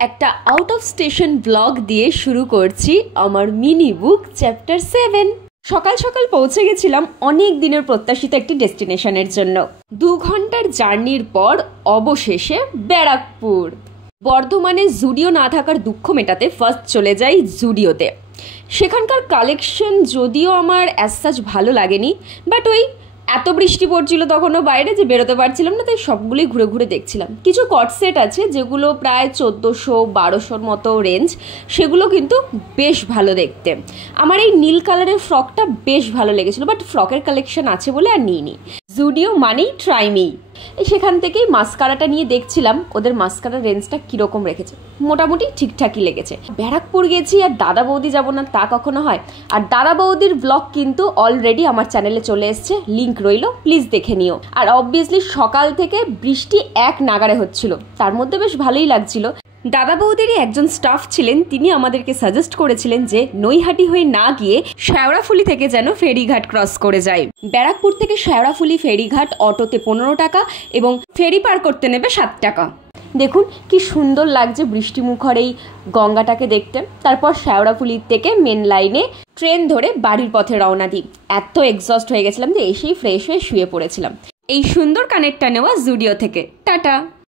একটা out of station blog দিয়ে শুরু করছি আমার মিনি বুক চ্যাপ্টার 7। সকাল সকাল পৌঁছে গেছিলাম অনেক দিনের প্রত্যাশিত একটি ডেস্টিনেশনের জন্য। 2 ঘন্টার জার্নির পর অবশেষে ব্যারাকপুর। বর্ধমানে জুডিও না থাকার দুঃখ মেটাতে ফার্স্ট চলে যাই জুডিওতে। সেখানকার কালেকশন যদিও আমার অ্যাজ সাচ ভালো লাগেনি, বাট ওই এত বৃষ্টি পড়ছিল তখনও বাইরে যে বেরোতে পারছিলাম না, তাই সবগুলোই ঘুরে ঘুরে দেখছিলাম। কিছু কট সেট আছে যেগুলো প্রায় 1400-1200 মতো রেঞ্জ, সেগুলো কিন্তু বেশ ভালো দেখতে। আমার এই নীল কালারের ফ্রকটা বেশ ভালো লেগেছিলো, বাট ফ্রকের কালেকশন আছে বলে আর নিইনি। জুডিও মানেই ট্রাই মি। সেখান থেকেই মাস্কারাটা নিয়ে দেখছিলাম ওদের মাস্কারার রেঞ্জটা কীরকম রেখেছে। মোটামুটি ঠিকঠাকই লেগেছে। ব্যারাকপুর গেছি আর দাদা বৌদি যাব না তা কখনো হয়? আর দাদা বৌদির ব্লগ কিন্তু অলরেডি আমার চ্যানেলে চলে এসছে, লিঙ্ক রইল, প্লিজ দেখে নিও। আর অবভিয়াসলি সকাল থেকে বৃষ্টি এক নাগাড়ে হচ্ছিল, তার মধ্যে বেশ ভালোই লাগছিল। দাদা বৌদিরই একজন স্টাফ ছিলেন, তিনি আমাদেরকে সাজেস্ট করেছিলেন যে নৈহাটি হয়ে না গিয়ে শেওড়াফুলি থেকে যেন ফেরিঘাট ক্রস করে যায়। ব্যারাকপুর থেকে শেওড়াফুলি ফেরিঘাট অটোতে 15 টাকা এবং ফেরি পার করতে নেবে 7 টাকা। দেখুন কি সুন্দর লাগছে বৃষ্টিমুখর এই গঙ্গাটাকে দেখতে। তারপর শেওড়াফুলি থেকে মেন লাইনে ট্রেন ধরে বাড়ির পথে রওনা দিই। এত এক্সস্ট হয়ে গেছিলাম যে এসেই ফ্রেশ হয়ে শুয়ে পড়েছিলাম। এই সুন্দর কানেক্টটা নেওয়া জুডিও থেকে। টাটা।